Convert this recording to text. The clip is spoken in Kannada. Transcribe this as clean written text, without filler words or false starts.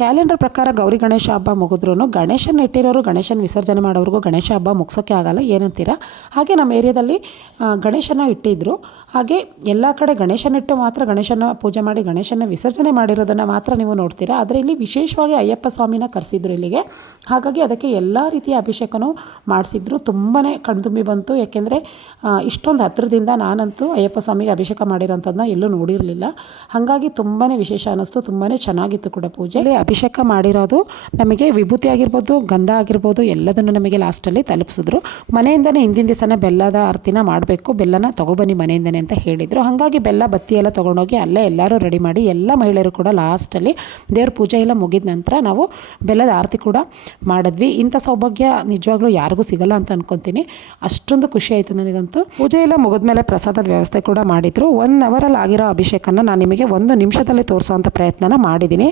ಕ್ಯಾಲೆಂಡರ್ ಪ್ರಕಾರ ಗೌರಿ ಗಣೇಶ ಹಬ್ಬ ಮುಗಿದ್ರೂ ಗಣೇಶನ ಇಟ್ಟಿರೋರು ಗಣೇಶನ ವಿಸರ್ಜನೆ ಮಾಡೋವ್ರಿಗೂ ಗಣೇಶ ಹಬ್ಬ ಮುಗ್ಸೋಕ್ಕೆ ಆಗಲ್ಲ, ಏನಂತೀರ? ಹಾಗೆ ನಮ್ಮ ಏರಿಯಾದಲ್ಲಿ ಗಣೇಶನ ಇಟ್ಟಿದ್ದರು. ಹಾಗೆ ಎಲ್ಲ ಕಡೆ ಗಣೇಶನಿಟ್ಟು ಮಾತ್ರ ಗಣೇಶನ ಪೂಜೆ ಮಾಡಿ ಗಣೇಶನ ವಿಸರ್ಜನೆ ಮಾಡಿರೋದನ್ನು ಮಾತ್ರ ನೀವು ನೋಡ್ತೀರಾ. ಆದರೆ ಇಲ್ಲಿ ವಿಶೇಷವಾಗಿ ಅಯ್ಯಪ್ಪ ಸ್ವಾಮಿನ ಕರೆಸಿದ್ರು ಇಲ್ಲಿಗೆ. ಹಾಗಾಗಿ ಅದಕ್ಕೆ ಎಲ್ಲ ರೀತಿಯ ಅಭಿಷೇಕನೂ ಮಾಡಿಸಿದ್ರು. ತುಂಬಾ ಕಣ್ತುಂಬಿ ಬಂತು. ಯಾಕೆಂದರೆ ಇಷ್ಟೊಂದು ಹತ್ತಿರದಿಂದ ನಾನಂತೂ ಅಯ್ಯಪ್ಪ ಸ್ವಾಮಿಗೆ ಅಭಿಷೇಕ ಮಾಡಿರೋಂಥದ್ದನ್ನ ಎಲ್ಲೂ ನೋಡಿರಲಿಲ್ಲ. ಹಾಗಾಗಿ ತುಂಬಾ ವಿಶೇಷ ಅನ್ನಿಸ್ತು. ತುಂಬಾ ಚೆನ್ನಾಗಿತ್ತು ಕೂಡ ಪೂಜೆ. ಅಭಿಷೇಕ ಮಾಡಿರೋದು ನಮಗೆ ವಿಭೂತಿ ಆಗಿರ್ಬೋದು, ಗಂಧ ಆಗಿರ್ಬೋದು, ಎಲ್ಲದನ್ನು ನಮಗೆ ಲಾಸ್ಟಲ್ಲಿ ತಲುಪಿಸಿದ್ರು. ಮನೆಯಿಂದನೇ ಹಿಂದಿನ ದಿವಸನೇ ಬೆಲ್ಲದ ಆರತಿನ ಮಾಡಬೇಕು, ಬೆಲ್ಲನ ತೊಗೊಬನ್ನಿ ಮನೆಯಿಂದನೇ ಅಂತ ಹೇಳಿದರು. ಹಾಗಾಗಿ ಬೆಲ್ಲ ಬತ್ತಿ ಎಲ್ಲ ತೊಗೊಂಡೋಗಿ ಅಲ್ಲೇ ಎಲ್ಲರೂ ರೆಡಿ ಮಾಡಿ ಎಲ್ಲ ಮಹಿಳೆಯರು ಕೂಡ ಲಾಸ್ಟಲ್ಲಿ ದೇವ್ರ ಪೂಜೆ ಎಲ್ಲ ಮುಗಿದ ನಂತರ ನಾವು ಬೆಲ್ಲದ ಆರತಿ ಕೂಡ ಮಾಡಿದ್ವಿ. ಇಂಥ ಸೌಭಾಗ್ಯ ನಿಜವಾಗ್ಲೂ ಯಾರಿಗೂ ಸಿಗಲ್ಲ ಅಂತ ಅನ್ಕೊತೀನಿ. ಅಷ್ಟೊಂದು ಖುಷಿ ಆಯಿತು ನನಗಂತೂ. ಪೂಜೆ ಎಲ್ಲ ಮುಗಿದ್ಮೇಲೆ ಪ್ರಸಾದದ ವ್ಯವಸ್ಥೆ ಕೂಡ ಮಾಡಿದರು. 1 ಅವರಲ್ಲಿ ಆಗಿರೋ ಅಭಿಷೇಕನ ನಾನು ನಿಮಗೆ 1 ನಿಮಿಷದಲ್ಲಿ ತೋರಿಸೋವಂಥ ಪ್ರಯತ್ನನ ಮಾಡಿದ್ದೀನಿ.